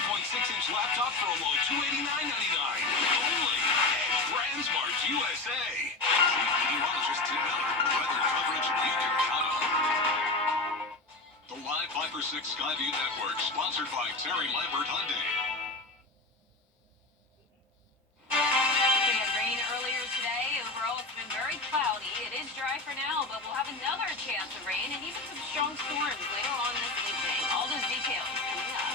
3.6-inch laptop for a low $289.99. Only at Transmart USA. Chief Meteorologist Tim Miller. Weather coverage you can count on. The Live 5 for 6 Skyview Network, sponsored by Terry Lambert Hyundai. We had rain earlier today. Overall, it's been very cloudy. It is dry for now, but we'll have another chance of rain and even some strong storms later on this evening. All those details coming up.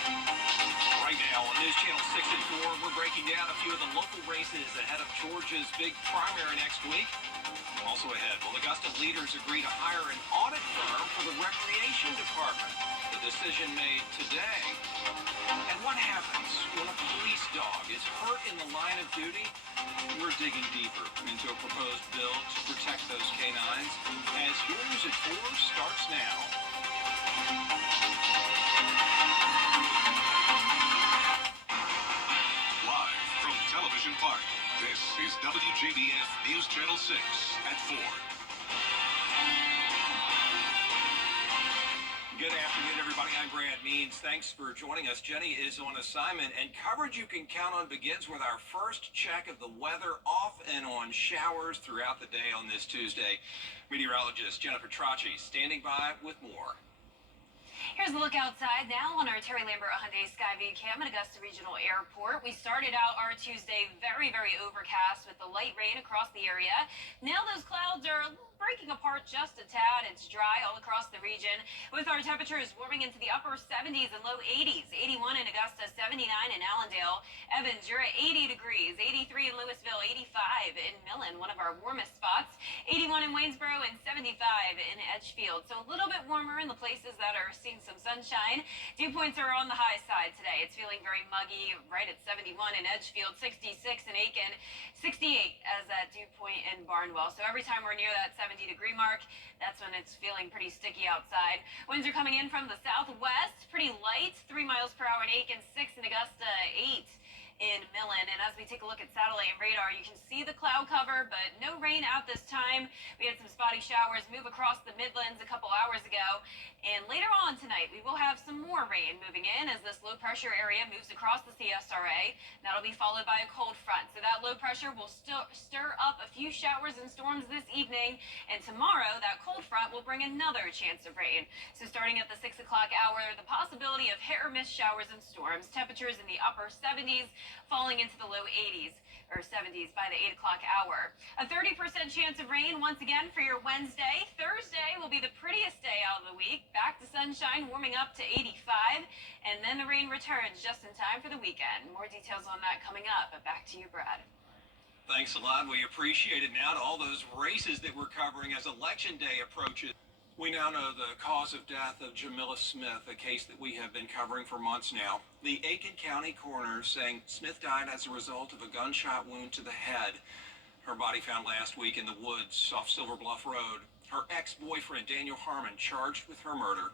Right now on News Channel 6 and 4, we're breaking down a few of the local races ahead of Georgia's big primary next week. Also ahead, will Augusta leaders agree to hire an audit firm for the Recreation Department? The decision made today. And what happens when a police dog is hurt in the line of duty? We're digging deeper into a proposed bill to protect those canines as Yours at 4 starts now. Live from Television Park, this is WJBF News Channel 6 at 4. Good afternoon, everybody. I'm Brad Means. Thanks for joining us. Jenny is on assignment, and coverage you can count on begins with our first check of the weather, off and on showers throughout the day on this Tuesday. Meteorologist Jennifer Tracci standing by with more. Here's a look outside now on our Terry Lambert Hyundai Skyview cam at Augusta Regional Airport. We started out our Tuesday very overcast with the light rain across the area. Now those clouds are breaking apart just a tad. It's dry all across the region with our temperatures warming into the upper 70s and low 80s. 81 in Augusta, 79 in Allendale. Evans, you're at 80 degrees. 83 in Louisville, 85 in Millen, one of our warmest spots. 81 in Waynesboro and 75 in Edgefield. So a little bit warmer in the places that are seeing some sunshine. Dew points are on the high side today. It's feeling very muggy, right at 71 in Edgefield, 66 in Aiken, 68 as that dew point in Barnwell. So every time we're near that 70-degree mark, that's when it's feeling pretty sticky outside. Winds are coming in from the southwest, pretty light, 3 miles per hour in Aiken, 6 in Augusta, 8 in Millen. And as we take a look at satellite and radar, you can see the cloud cover, but no rain out this time. We had some spotty showers move across the Midlands a couple hours ago. And later on tonight, we will have some more rain moving in as this low pressure area moves across the CSRA. That'll be followed by a cold front. So that low pressure will stir up a few showers and storms this evening. And tomorrow, that cold front will bring another chance of rain. So starting at the 6 o'clock hour, the possibility of hit or miss showers and storms. Temperatures in the upper 70s, falling into the low 80s or 70s by the 8 o'clock hour. A 30% chance of rain once again for your Wednesday. Thursday will be the prettiest day out of the week. Back to sunshine, warming up to 85. And then the rain returns just in time for the weekend. More details on that coming up. But back to you, Brad. Thanks a lot. We appreciate it. Now to all those races that we're covering as Election Day approaches. We now know the cause of death of Jamila Smith, a case that we have been covering for months now. The Aiken County coroner saying Smith died as a result of a gunshot wound to the head. Her body found last week in the woods off Silver Bluff Road. Her ex-boyfriend, Daniel Harmon, charged with her murder.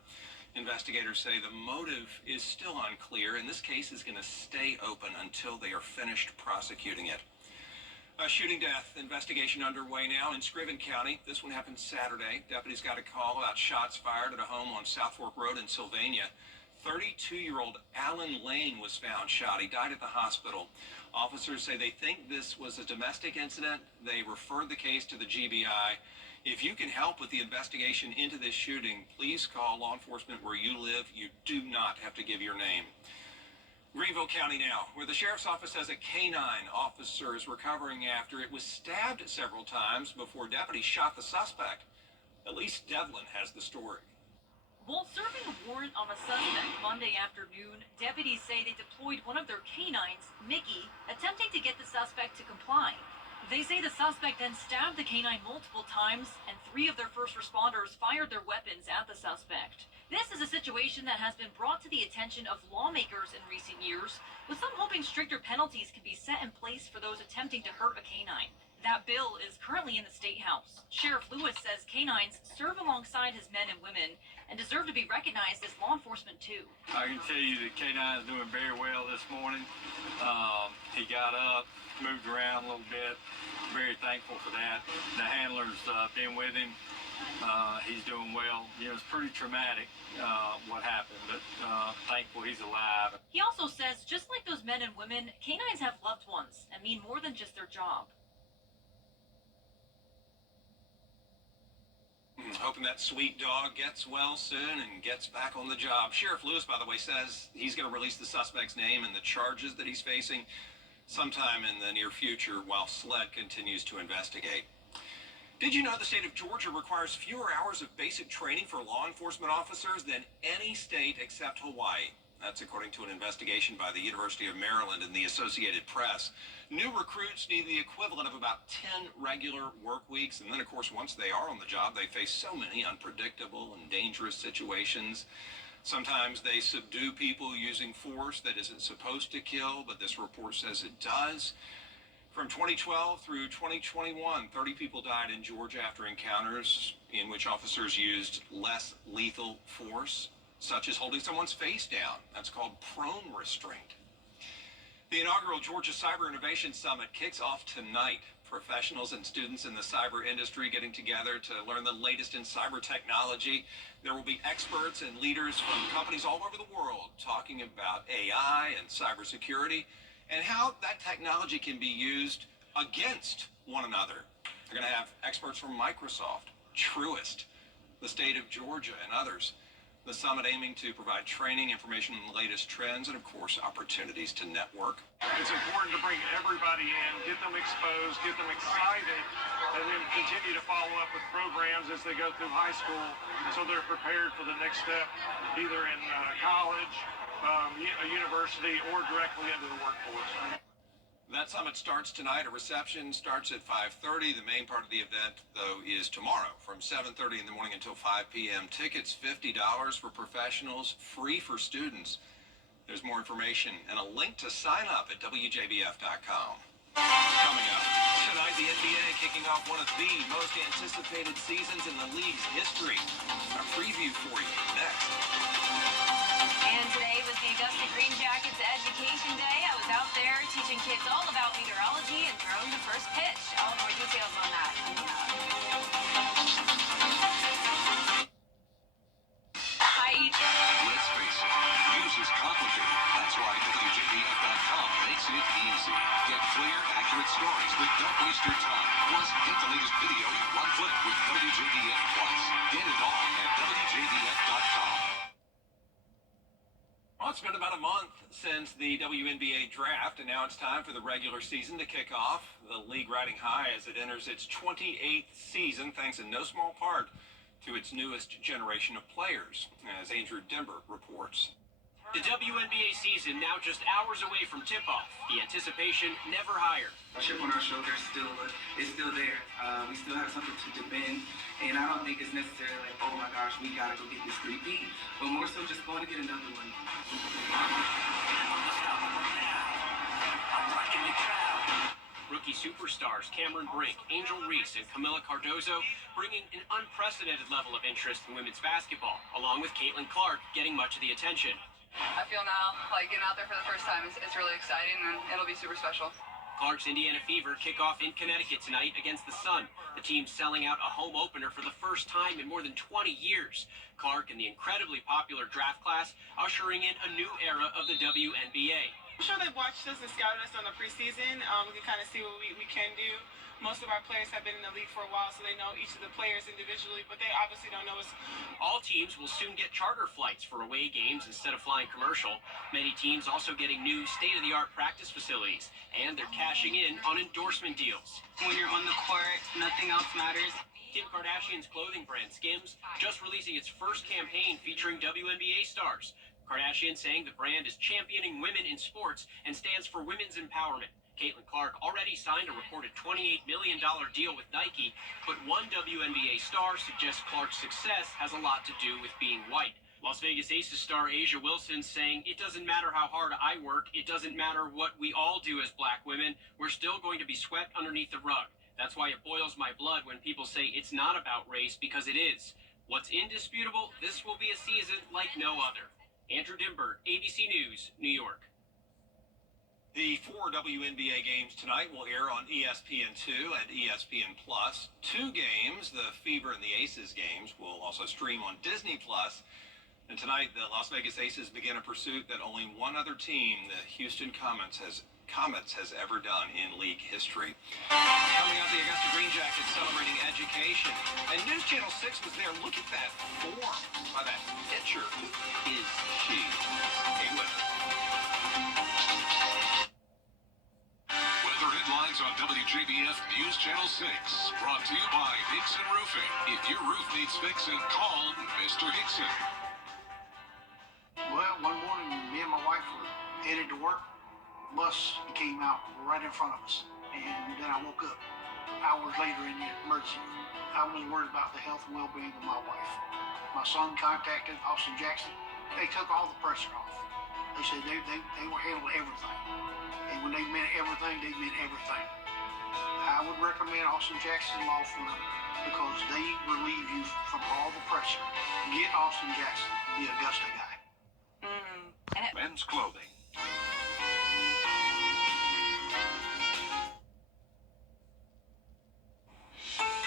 Investigators say the motive is still unclear, and this case is going to stay open until they are finished prosecuting it. A shooting death investigation underway now in Scriven County. This one happened Saturday. Deputies got a call about shots fired at a home on South Fork Road in Sylvania. 32-year-old Alan Lane was found shot. He died at the hospital. Officers say they think this was a domestic incident. They referred the case to the GBI. If you can help with the investigation into this shooting, please call law enforcement where you live. You do not have to give your name. Greenville County now, where the sheriff's office says a canine officer is recovering after it was stabbed several times before deputies shot the suspect. Elise Devlin has the story. While serving a warrant on a suspect Monday afternoon, deputies say they deployed one of their canines, Mickey, attempting to get the suspect to comply. They say the suspect then stabbed the canine multiple times, and 3 of their first responders fired their weapons at the suspect. This is a situation that has been brought to the attention of lawmakers in recent years, with some hoping stricter penalties can be set in place for those attempting to hurt a canine. That bill is currently in the State House. Sheriff Lewis says canines serve alongside his men and women and deserve to be recognized as law enforcement too. I can tell you that K9 is doing very well this morning. He got up, moved around a little bit. Very thankful for that. The handler's been with him. He's doing well. You know, it's pretty traumatic what happened, but thankful he's alive. He also says just like those men and women, canines have loved ones and mean more than just their job. Hoping that sweet dog gets well soon and gets back on the job. Sheriff Lewis, by the way, says he's going to release the suspect's name and the charges that he's facing sometime in the near future while SLED continues to investigate. Did you know the state of Georgia requires fewer hours of basic training for law enforcement officers than any state except Hawaii? That's according to an investigation by the University of Maryland and the Associated Press. New recruits need the equivalent of about 10 regular work weeks. And then, of course, once they are on the job, they face so many unpredictable and dangerous situations. Sometimes they subdue people using force that isn't supposed to kill, but this report says it does. From 2012 through 2021, 30 people died in Georgia after encounters in which officers used less lethal force, such as holding someone's face down. That's called prone restraint. The inaugural Georgia Cyber Innovation Summit kicks off tonight. Professionals and students in the cyber industry getting together to learn the latest in cyber technology. There will be experts and leaders from companies all over the world talking about AI and cybersecurity and how that technology can be used against one another. They're going to have experts from Microsoft, Truist, the state of Georgia, and others. The summit aiming to provide training, information on the latest trends, and of course, opportunities to network. It's important to bring everybody in, get them exposed, get them excited, and then continue to follow up with programs as they go through high school so they're prepared for the next step, either in college, a university, or directly into the workforce. That summit starts tonight. A reception starts at 5:30. The main part of the event, though, is tomorrow from 7:30 in the morning until 5 p.m. Tickets $50 for professionals, free for students. There's more information and a link to sign up at WJBF.com. Coming up tonight, the NBA kicking off one of the most anticipated seasons in the league's history. A preview for you next. And today was the Augusta Green Jackets Education Day. I was out there teaching kids all about meteorology and throwing the first pitch. I'll have more details on that. Hi. Let's face it, news is complicated. That's why WJBF.com makes it easy. Get clear, accurate stories that don't waste your time. Plus, get the latest video in one click with WJBF Plus. Get it all at WJBF.com. Well, it's been about a month since the WNBA draft, and now it's time for the regular season to kick off. The league riding high as it enters its 28th season, thanks in no small part to its newest generation of players, as Andrew Dimber reports. The WNBA season now just hours away from tip-off. The anticipation never higher. Chip on our shoulder is still there. We still have something to defend, and I don't think it's necessarily like, oh my gosh, we gotta go get this 3-peat, but more so just going to get another one. Rookie superstars Cameron Brink, Angel Reese, and Camila Cardozo bringing an unprecedented level of interest in women's basketball, along with Caitlin Clark getting much of the attention. I feel now like getting out there for the first time it's really exciting, and it'll be super special. Clark's Indiana Fever kick off in Connecticut tonight against the Sun. The team selling out a home opener for the first time in more than 20 years. Clark and the incredibly popular draft class ushering in a new era of the WNBA. I'm sure they've watched us and scouted us on the preseason. We can kind of see what we can do. Most of our players have been in the league for a while, so they know each of the players individually, but they obviously don't know us. All teams will soon get charter flights for away games instead of flying commercial. Many teams also getting new state-of-the-art practice facilities, and they're cashing in on endorsement deals. When you're on the court, nothing else matters. Kim Kardashian's clothing brand Skims just releasing its first campaign featuring WNBA stars. Kardashian saying the brand is championing women in sports and stands for women's empowerment. Caitlin Clark already signed a reported $28 million deal with Nike, but one WNBA star suggests Clark's success has a lot to do with being white. Las Vegas Aces star Asia Wilson saying, "It doesn't matter how hard I work, it doesn't matter what we all do as black women, we're still going to be swept underneath the rug." That's why it boils my blood when people say it's not about race, because it is. What's indisputable, this will be a season like no other. Andrew Dimber, ABC News, New York. The 4 WNBA games tonight will air on ESPN2 and ESPN+. 2 games, the Fever and the Aces games, will also stream on Disney+. And tonight, the Las Vegas Aces begin a pursuit that only one other team, the Houston Comets, has ever done in league history. Coming up, the Augusta Green Jackets celebrating education. And News Channel 6 was there. Look at that form by that pitcher. Who is she? Stay with us. Weather headlines on WJBF News Channel 6. Brought to you by Hickson Roofing. If your roof needs fixing, call Mr. Hickson. Well, one morning, me and my wife were headed to work. Bus came out right in front of us, and then I woke up hours later in the emergency room. I was worried about the health and well-being of my wife. My son contacted Austin Jackson. They took all the pressure off. They said they were handling everything, and when they meant everything, they meant everything. I would recommend Austin Jackson Law Firm because they relieve you from all the pressure. Get Austin Jackson, the Augusta guy. Men's clothing.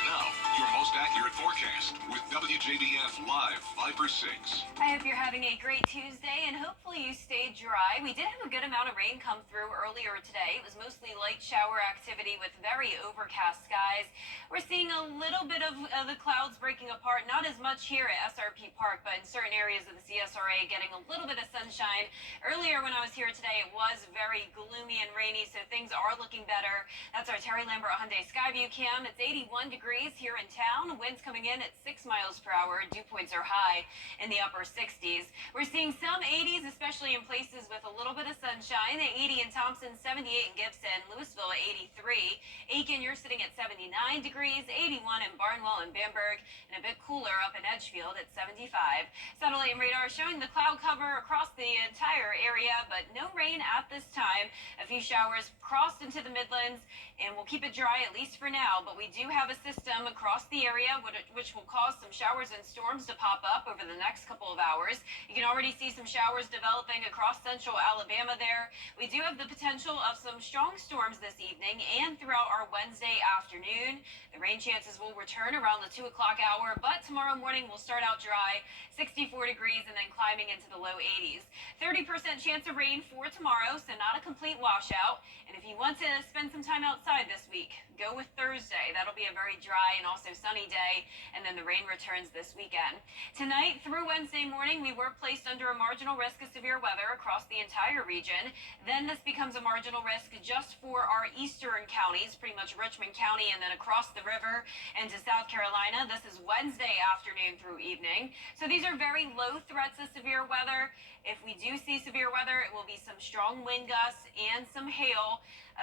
Now, your most accurate forecast with WJBF Live 5/6. I hope you're having a great Tuesday, and hopefully you stayed dry. We did have a good amount of rain come through earlier today. It was mostly light shower activity with very overcast skies. We're seeing a little bit of the clouds breaking apart, not as much here at SRP Park, but in certain areas of the CSRA getting a little bit of sunshine. Earlier when I was here today, it was very gloomy and rainy, so things are looking better. That's our Terry Lambert Hyundai Skyview cam. It's 81 degrees here in town. Winds coming in at 6 miles per hour. Dew points are high in the upper 60s. We're seeing some 80s, especially in places with a little bit of sunshine. 80 in Thompson, 78 in Gibson, Louisville at 83. Aiken, you're sitting at 79 degrees, 81 in Barnwell and Bamberg, and a bit cooler up in Edgefield at 75. Satellite and radar showing the cloud cover across the entire area, but no rain at this time. A few showers crossed into the Midlands, and we'll keep it dry at least for now, but we do have a system across the area which will cause some showers and storms to pop up over the next couple of hours. You can already see some showers developing across central Alabama there. We do have the potential of some strong storms this evening and throughout our Wednesday afternoon. The rain chances will return around the 2 o'clock hour, but tomorrow morning will start out dry, 64 degrees, and then climbing into the low 80s. 30% chance of rain for tomorrow, so not a complete washout. And if you want to spend some time outside this week, go with Thursday. That'll be a very dry and also sunny day, and then the rain returns this weekend. Tonight through Wednesday morning, we were placed under a marginal risk of severe weather across the entire region. Then this becomes a marginal risk just for our eastern counties, pretty much Richmond County, and then across the river into South Carolina. This is Wednesday afternoon through evening. So these are very low threats of severe weather. If we do see severe weather, it will be some strong wind gusts and some hail.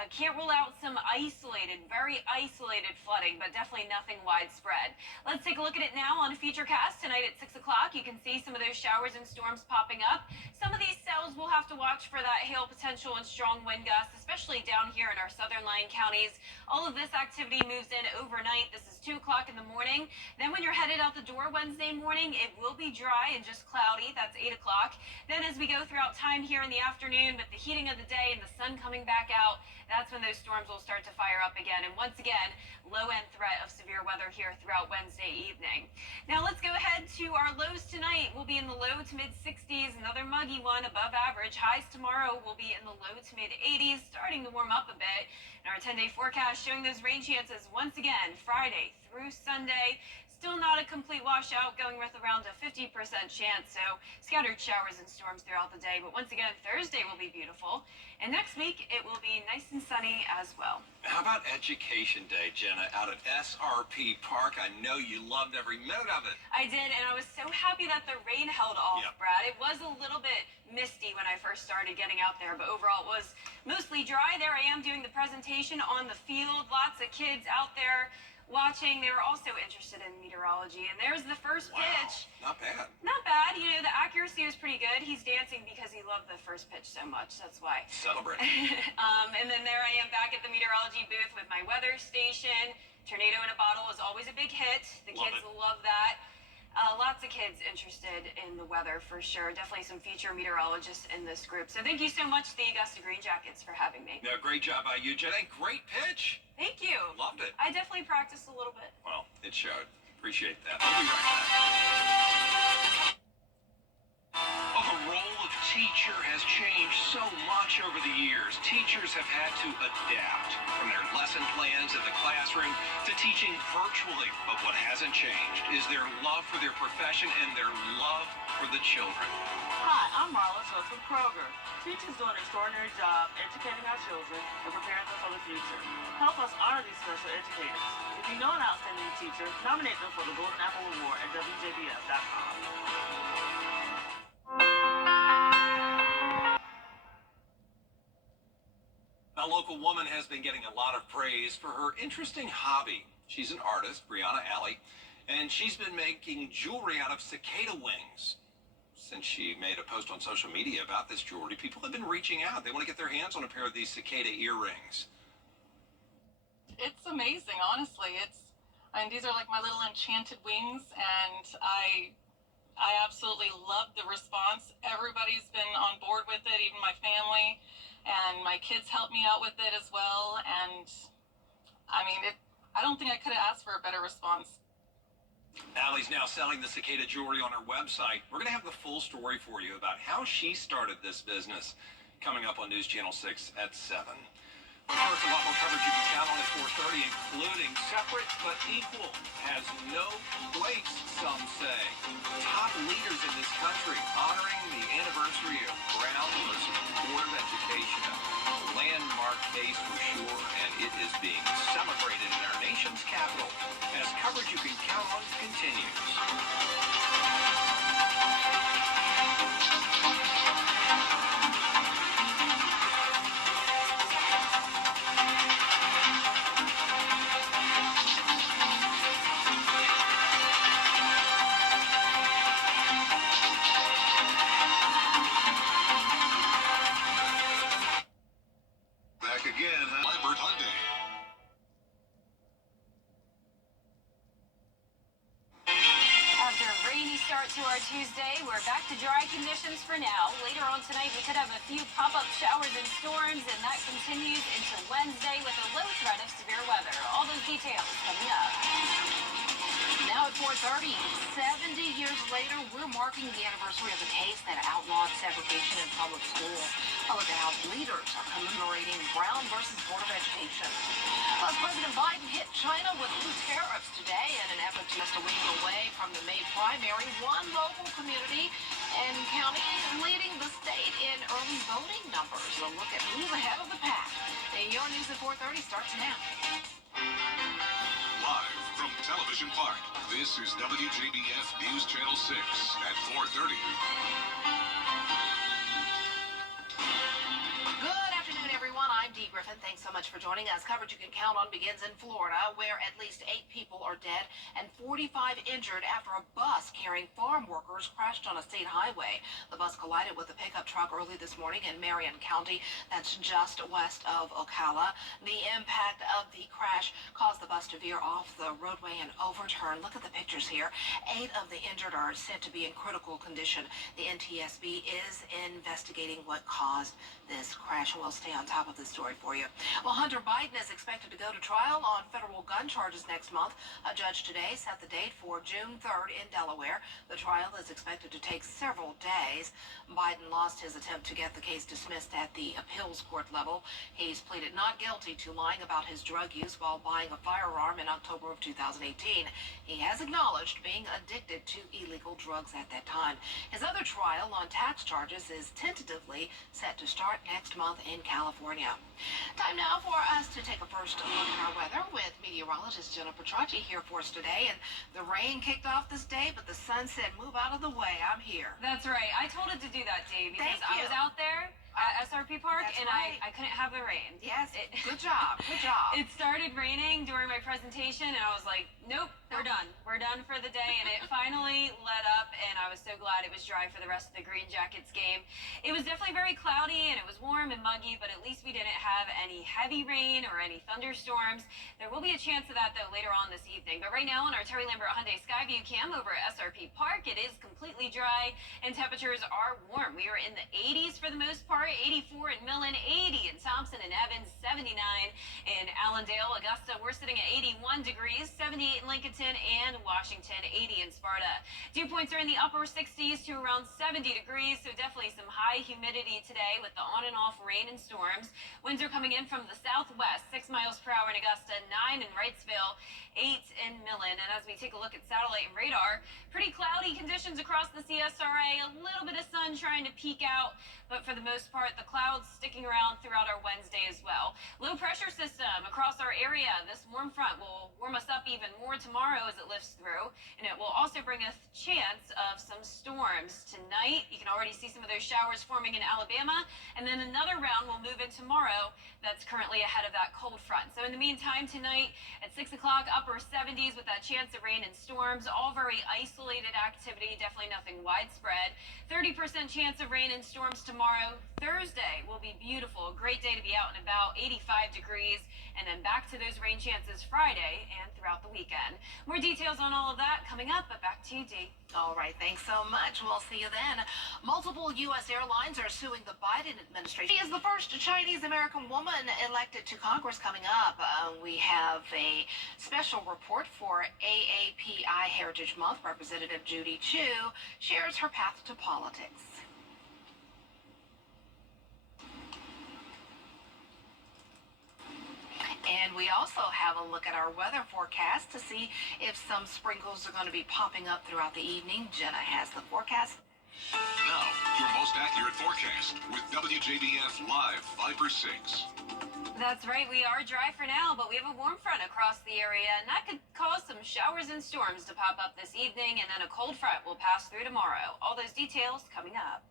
Can't rule out some very isolated flooding, but definitely nothing widespread. Let's take a look at it now on Featurecast tonight at 6 o'clock. You can see some of those showers and storms popping up. Some of these cells will have to watch for that hail potential and strong wind gusts, especially down here in our southern line counties. All of this activity moves in overnight. This is 2 o'clock in the morning. Then when you're headed out the door Wednesday morning, it will be dry and just cloudy. That's 8 o'clock. Then as we go throughout time here in the afternoon with the heating of the day and the sun coming back out, that's when those storms will start to fire up again. And once again, low-end threat of severe weather here throughout Wednesday evening. Now let's go ahead to our lows tonight. We'll be in the low to mid-60s, another muggy one above average. Highs tomorrow will be in the low to mid-80s, starting to warm up a bit. And our 10-day forecast showing those rain chances once again Friday through Sunday. Still not a complete washout, going with around a 50% chance, so scattered showers and storms throughout the day. But once again, Thursday will be beautiful, and next week it will be nice and sunny as well. How about Education Day, Jenna, out at SRP Park? I know you loved every minute of it. I did, and I was so happy that the rain held off, Brad. It was a little bit misty when I first started getting out there, but overall it was mostly dry. There I am doing the presentation on the field. Lots of kids out there watching. They were also interested in meteorology. And there's the first pitch. Not bad. Not bad. You know, the accuracy was pretty good. He's dancing because he loved the first pitch so much. That's why. Celebrate. And then there I am back at the meteorology booth with my weather station. Tornado in a bottle is always a big hit. The kids love that. Lots of kids interested in the weather for sure. Definitely some future meteorologists in this group. So thank you so much, the Augusta Green Jackets, for having me. Yeah, great job by you, Jenny. Great pitch. Thank you. Loved it. I definitely practiced a little bit. Well, it showed. Appreciate that. We'll be right back. Oh, the role of teacher has changed so much over the years. Teachers have had to adapt from their lesson plans in the classroom to teaching virtually. But what hasn't changed is their love for their profession and their love for the children. Hi, I'm Marla Schultz with Kroger. Teachers do an extraordinary job educating our children and preparing them for the future. Help us honor these special educators. If you know an outstanding teacher, nominate them for the Golden Apple Award at WJBF.com. A local woman has been getting a lot of praise for her interesting hobby. She's an artist, Brianna Alley, and she's been making jewelry out of cicada wings. Since she made a post on social media about this jewelry, people have been reaching out. They want to get their hands on a pair of these cicada earrings. It's amazing, honestly. These are like my little enchanted wings, and I absolutely love the response. Everybody's been on board with it, even my family. And my kids helped me out with it as well. And I don't think I could have asked for a better response. Allie's now selling the cicada jewelry on her website. We're going to have the full story for you about how she started this business coming up on News Channel 6 at 7. But first, a lot more coverage you can count on at 4:30, including Separate but Equal has no place, some say. Top leaders in this country honoring the anniversary of Brown versus Board of Education. A landmark case for sure, and it is being celebrated in our nation's capital as coverage you can count on continues. Back again, Lambert Hyundai. After a rainy start to our Tuesday, we're back to dry conditions for now. Later on tonight, we could have a few pop-up showers and storms, and that continues into Wednesday with a low threat of severe weather. All those details coming up. Now at 4:30, 70 years later, we're marking the anniversary of a case that outlawed segregation in public schools. A look at how leaders are commemorating Brown versus Board of Education. Plus, President Biden hit China with new tariffs today in an effort just a week away from the May primary. One local community and county leading the state in early voting numbers. A look at who's ahead of the pack. And your news at 4:30 starts now. Live from Television Park, this is WJBF News Channel 6 at 4:30. Good afternoon, everyone. I'm Dee Griffin. Thanks so much for joining us. Coverage you can count on begins in Florida, where at least 8 people are dead and 45 injured after a bus carrying farm workers crashed on a state highway. The bus collided with a pickup truck early this morning in Marion County. That's just west of Ocala. The impact of the crash caused the bus to veer off the roadway and overturn. Look at the pictures here. 8 of the injured are said to be in critical condition. The NTSB is investigating what caused this crash. We'll stay on top of the story for you. Well, Hunter Biden is expected to go to trial on federal gun charges next month. A judge today set the date for June 3rd in Delaware. The trial is expected to take several days. Biden lost his attempt to get the case dismissed at the appeals court level. He's pleaded not guilty to lying about his drug use while buying a firearm in October of 2018. He has acknowledged being addicted to illegal drugs at that time. His other trial on tax charges is tentatively set to start next month in California. Time now for us to take a first look at our weather with meteorologist Jennifer Tracci here for us today. And the rain kicked off this day, but the sun said, move out of the way. I'm here. That's right. I told it to do that, Dave, because Thank I you. was out there SRP Park, That's and right. I couldn't have the rain. Yes, good job, good job. It started raining during my presentation, and I was like, nope, we're done. We're done for the day, and it finally let up, and I was so glad it was dry for the rest of the Green Jackets game. It was definitely very cloudy, and it was warm and muggy, but at least we didn't have any heavy rain or any thunderstorms. There will be a chance of that, though, later on this evening. But right now on our Terry Lambert Hyundai Skyview cam over at SRP Park, it is completely dry, and temperatures are warm. We are in the 80s for the most part, 84 in Millen, 80 in Thompson and Evans, 79 in Allendale, Augusta. We're sitting at 81 degrees, 78 in Lincoln and Washington, 80 in Sparta. Dew points are in the upper 60s to around 70 degrees, so definitely some high humidity today with the on and off rain and storms. Winds are coming in from the southwest, 6 miles per hour in Augusta, 9 in Wrightsville, 8 in Millen. And as we take a look at satellite and radar, pretty cloudy conditions across the CSRA, a little bit of sun trying to peek out, but for the most part, the clouds sticking around throughout our Wednesday as well. Low pressure system across our area. This warm front will warm us up even more tomorrow as it lifts through, and it will also bring us chance of some storms tonight. You can already see some of those showers forming in Alabama, and then another round will move in tomorrow that's currently ahead of that cold front. So in the meantime, tonight at 6 o'clock, upper 70s with that chance of rain and storms, all very isolated activity, definitely nothing widespread. 30% chance of rain and storms tomorrow. Thursday will be beautiful, a great day to be out and about, 85 degrees, and then back to those rain chances Friday and throughout the weekend. More details on all of that coming up, but back to you, Dee. All right, thanks so much. We'll see you then. Multiple U.S. airlines are suing the Biden administration. She is the first Chinese-American woman elected to Congress coming up. We have a special report for AAPI Heritage Month. Representative Judy Chu shares her path to politics. And we also have a look at our weather forecast to see if some sprinkles are going to be popping up throughout the evening. Jenna has the forecast. Now, your most accurate forecast with WJBF Live 5 for 6. That's right, we are dry for now, but we have a warm front across the area, and that could cause some showers and storms to pop up this evening, and then a cold front will pass through tomorrow. All those details coming up.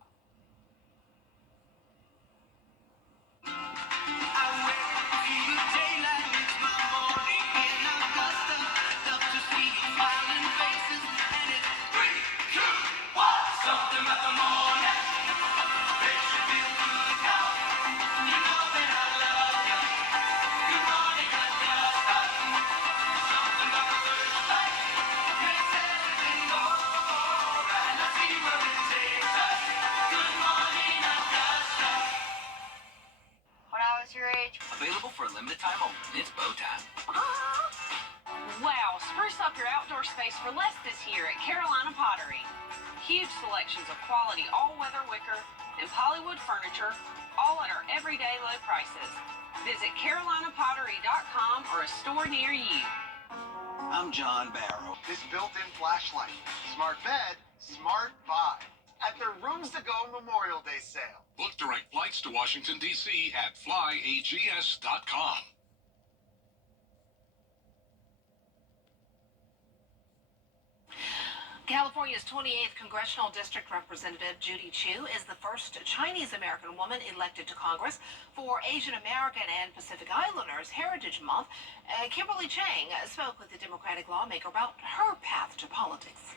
Available for a limited time only. It's bow time. Wow, spruce up your outdoor space for less this year at Carolina Pottery. Huge selections of quality all-weather wicker and polywood furniture, all at our everyday low prices. Visit carolinapottery.com or a store near you. I'm John Barrow. This built-in flashlight. Smart bed, smart buy. At their Rooms to Go Memorial Day sale. Book direct flights to Washington, D.C. at flyags.com. California's 28th Congressional District Representative Judy Chu is the first Chinese-American woman elected to Congress for Asian American and Pacific Islanders Heritage Month. Kimberly Chang spoke with the Democratic lawmaker about her path to politics.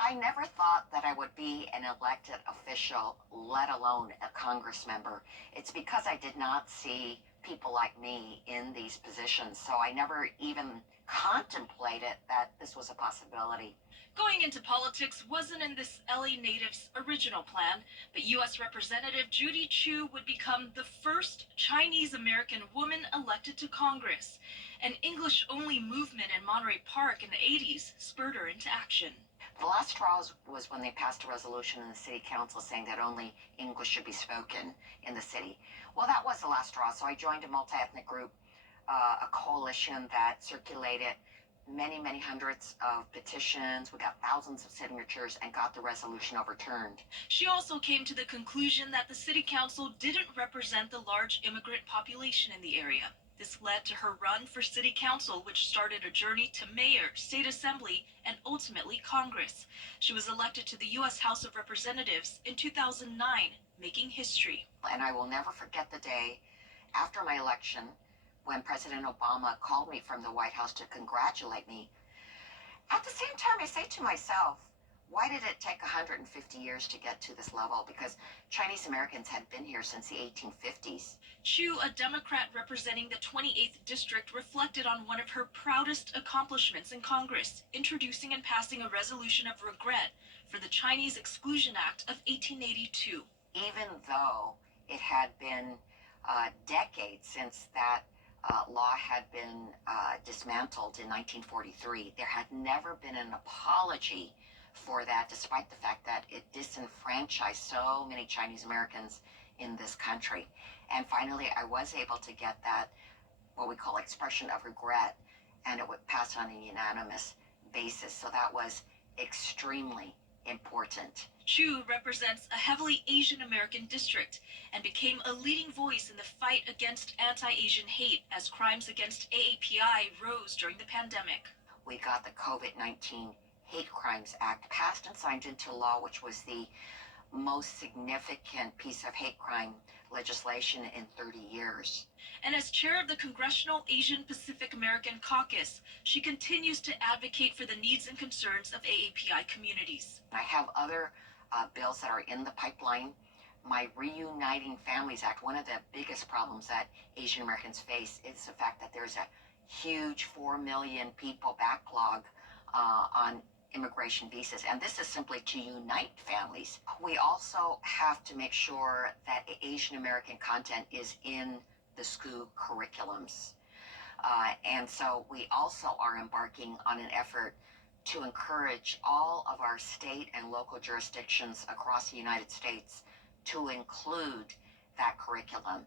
I never thought that I would be an elected official, let alone a Congress member. It's because I did not see people like me in these positions, so I never even contemplated that this was a possibility. Going into politics wasn't in this LA native's original plan, but U.S. Representative Judy Chu would become the first Chinese-American woman elected to Congress. An English-only movement in Monterey Park in the 80s spurred her into action. The last straw was when they passed a resolution in the city council saying that only English should be spoken in the city. Well, that was the last straw, so I joined a multi-ethnic group, a coalition that circulated many hundreds of petitions. We got thousands of signatures and got the resolution overturned. She also came to the conclusion that the city council didn't represent the large immigrant population in the area. This led to her run for city council, which started a journey to mayor, state assembly, and ultimately Congress. She was elected to the U.S. House of Representatives in 2009 making history. And I will never forget the day after my election when President Obama called me from the White House to congratulate me. At the same time, I say to myself, why did it take 150 years to get to this level? Because Chinese Americans had been here since the 1850s. Chu, a Democrat representing the 28th District, reflected on one of her proudest accomplishments in Congress, introducing and passing a resolution of regret for the Chinese Exclusion Act of 1882. Even though it had been decades since that law had been dismantled in 1943, there had never been an apology for that, despite the fact that it disenfranchised so many Chinese Americans in this country. And finally, I was able to get that, what we call expression of regret, and it would pass on a unanimous basis. So that was extremely important. Chu represents a heavily Asian American district and became a leading voice in the fight against anti-Asian hate as crimes against AAPI rose during the pandemic. We got the COVID-19 Hate Crimes Act passed and signed into law, which was the most significant piece of hate crime legislation in 30 years. And as chair of the Congressional Asian Pacific American Caucus, she continues to advocate for the needs and concerns of AAPI communities. I have other bills that are in the pipeline. My Reuniting Families Act, one of the biggest problems that Asian Americans face is the fact that there's a huge 4 million people backlog on immigration visas, and this is simply to unite families. We also have to make sure that Asian American content is in the school curriculums. And so we also are embarking on an effort to encourage all of our state and local jurisdictions across the United States to include that curriculum.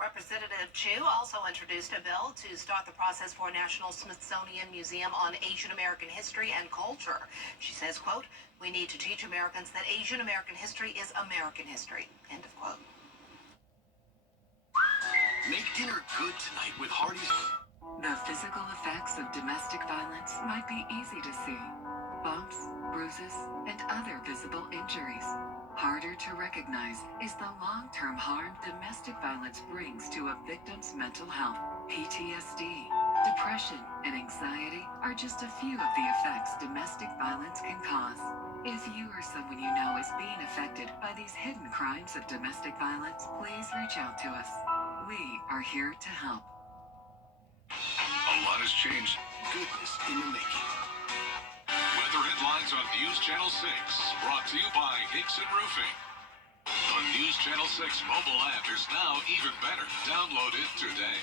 Representative Chu also introduced a bill to start the process for a National Smithsonian Museum on Asian American history and culture. She says, quote, "We need to teach Americans that Asian American history is American history," end of quote. Make dinner good tonight with Hardee's. The physical effects of domestic violence might be easy to see. Bumps, bruises, and other visible injuries. Harder to recognize is the long-term harm domestic violence brings to a victim's mental health. PTSD, depression, and anxiety are just a few of the effects domestic violence can cause. If you or someone you know is being affected by these hidden crimes of domestic violence, please reach out to us. We are here to help. A lot has changed. Goodness in the making. Weather headlines on News Channel 6. Brought to you by Hickson Roofing. The News Channel 6 mobile app is now even better. Download it today.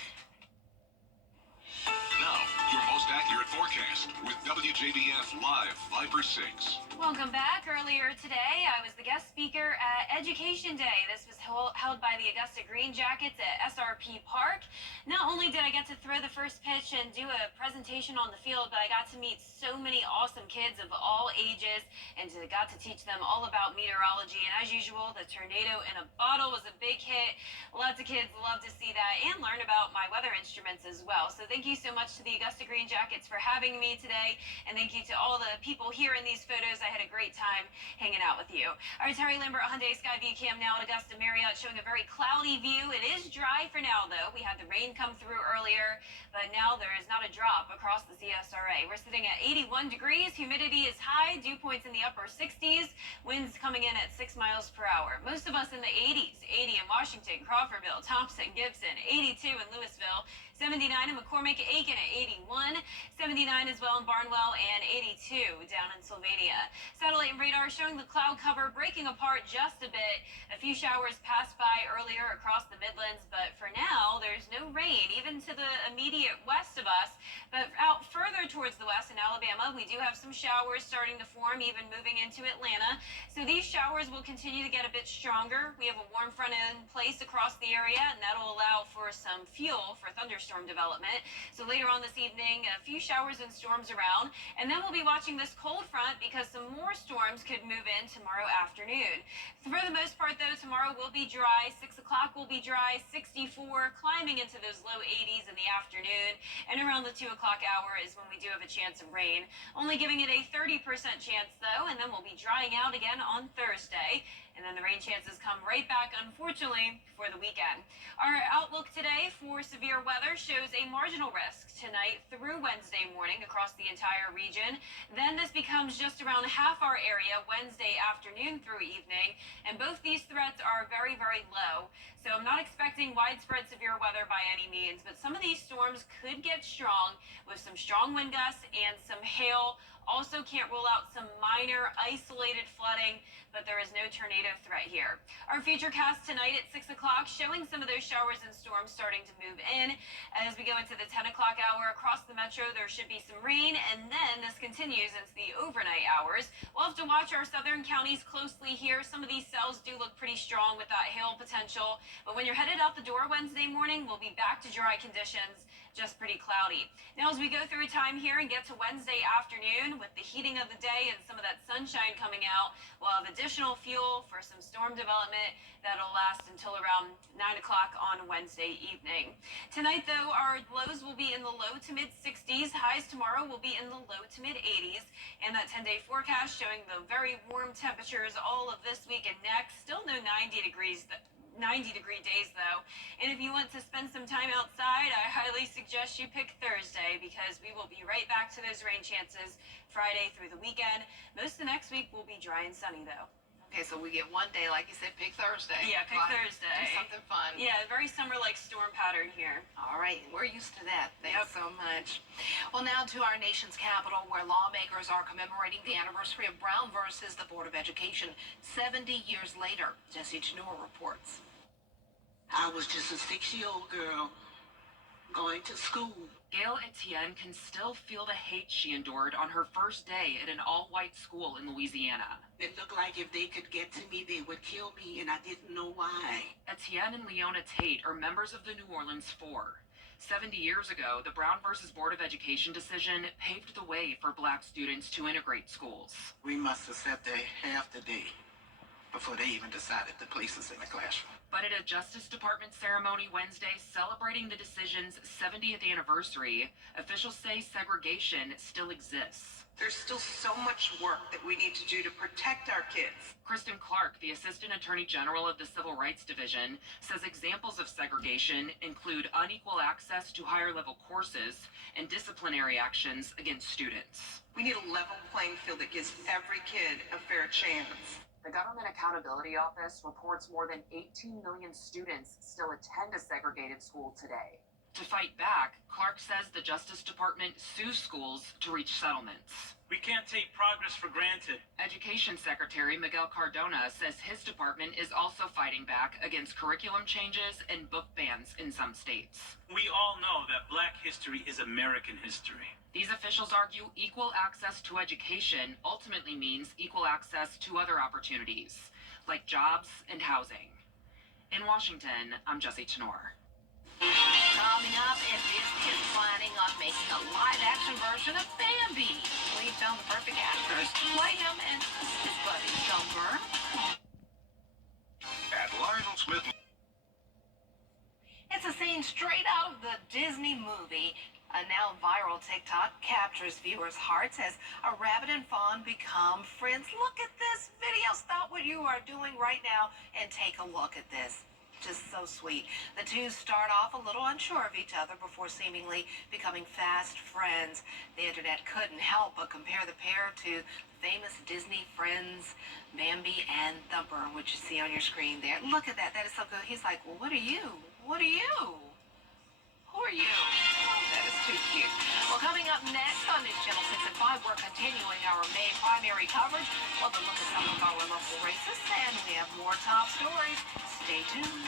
Now, your most accurate forecast with WJBF Live 5/6. Welcome back. Earlier today, I was the guest speaker at Education Day. This was held by the Augusta Green Jackets at SRP Park. Not only did I get to throw the first pitch and do a presentation on the field, but I got to meet so many awesome kids of all ages and got to teach them all about meteorology. And as usual, the tornado in a bottle was a big hit. Lots of kids love to see that and learn about my weather instruments as well. So thank you so much to the Augusta Green Jackets for having me today. And thank you to all the people here in these photos. I had a great time hanging out with you. Our Terry Lambert Hyundai Skyview Cam now at Augusta Marriott showing a very cloudy view. It is dry for now, though. We had the rain come through earlier, but now there is not a drop across the CSRA. We're sitting at 81 degrees. Humidity is high. Dew points in the upper 60s. Winds coming in at 6 miles per hour. Most of us in the 80s. 80 in Washington, Crawfordville, Thompson, Gibson. 82 in Louisville. 79 in McCormick, Aiken at 81, 79 as well in Barnwell, and 82 down in Sylvania. Satellite and radar showing the cloud cover breaking apart just a bit. A few showers passed by earlier across the Midlands, but for now, there's no rain, even to the immediate west of us. But out further towards the west in Alabama, we do have some showers starting to form, even moving into Atlanta. So these showers will continue to get a bit stronger. We have a warm front in place across the area, and that'll allow for some fuel for thunderstorm development. So later on this evening, a few showers and storms around, and then we'll be watching this cold front because some more storms could move in tomorrow afternoon. For the most part, though, tomorrow tomorrow will be dry. 6 o'clock will be dry. 64, climbing into those low 80s in the afternoon. And around the 2 o'clock hour is when we do have a chance of rain. Only giving it a 30% chance, though, and then we'll be drying out again on Thursday. And then the rain chances come right back, unfortunately, for the weekend. Our outlook today for severe weather shows a marginal risk tonight through Wednesday morning across the entire region. Then this becomes just around half our area Wednesday afternoon through evening. And both these threats are very, very low. So I'm not expecting widespread severe weather by any means, but some of these storms could get strong with some strong wind gusts and some hail. Also can't rule out some minor isolated flooding, but there is no tornado threat here. Our futurecast tonight at 6 o'clock showing some of those showers and storms starting to move in. As we go into the 10 o'clock hour across the metro, there should be some rain, and then this continues into the overnight hours. We'll have to watch our southern counties closely here. Some of these cells do look pretty strong with that hail potential, but when you're headed out the door Wednesday morning, we'll be back to dry conditions, just pretty cloudy. Now, as we go through time here and get to Wednesday afternoon, with the heating of the day and some of that sunshine coming out, we'll have additional fuel for some storm development that'll last until around 9 o'clock on Wednesday evening. Tonight, though, our lows will be in the low to mid 60s. Highs tomorrow will be in the low to mid 80s. And that 10-day forecast showing the very warm temperatures all of this week and next. Still no 90-degree days, though. And if you want to spend some time outside, I highly suggest you pick Thursday, because we will be right back to those rain chances Friday through the weekend. Most of the next week will be dry and sunny, though. Okay, so we get one day, like you said, pick Thursday. Yeah, pick Thursday. Do something fun. Yeah, very summer-like storm pattern here. All right, we're used to that. Thanks so much. Well, now to our nation's capital, where lawmakers are commemorating the anniversary of Brown versus the Board of Education 70 years later. Jessie Chenor reports. I was just a 6-year-old girl going to school. Gail Etienne can still feel the hate she endured on her first day at an all-white school in Louisiana. It looked like if they could get to me, they would kill me, and I didn't know why. Etienne and Leona Tate are members of the New Orleans Four. 70 years ago, the Brown versus Board of Education decision paved the way for black students to integrate schools. We must have sat there half the day before they even decided to place us in the classroom. But at a Justice Department ceremony Wednesday celebrating the decision's 70th anniversary, officials say segregation still exists. There's still so much work that we need to do to protect our kids. Kristen Clark, the Assistant Attorney General of the Civil Rights Division, says examples of segregation include unequal access to higher-level courses and disciplinary actions against students. We need a level playing field that gives every kid a fair chance. The Government Accountability Office reports more than 18 million students still attend a segregated school today. To fight back, Clark says the Justice Department sues schools to reach settlements. We can't take progress for granted. Education Secretary Miguel Cardona says his department is also fighting back against curriculum changes and book bans in some states. We all know that Black history is American history. These officials argue equal access to education ultimately means equal access to other opportunities, like jobs and housing. In Washington, I'm Jessie Chenor. Coming up, and Disney is planning on making a live-action version of Bambi. We found the perfect actors to play him and his buddy Jumper. At Lionel Smith. It's a scene straight out of the Disney movie. A now viral TikTok captures viewers' hearts as a rabbit and fawn become friends. Look at this video. Stop what you are doing right now and take a look at this. Just so sweet. The two start off a little unsure of each other before seemingly becoming fast friends. The internet couldn't help but compare the pair to famous Disney friends, Bambi and Thumper, which you see on your screen there. Look at that. That is so good. He's like, well, what are you? What are you? Who are you? Oh, that is too cute. Well, coming up next on News Channel 6 and 5, we're continuing our May primary coverage. We'll look at some of our local races, and we have more top stories. Stay tuned.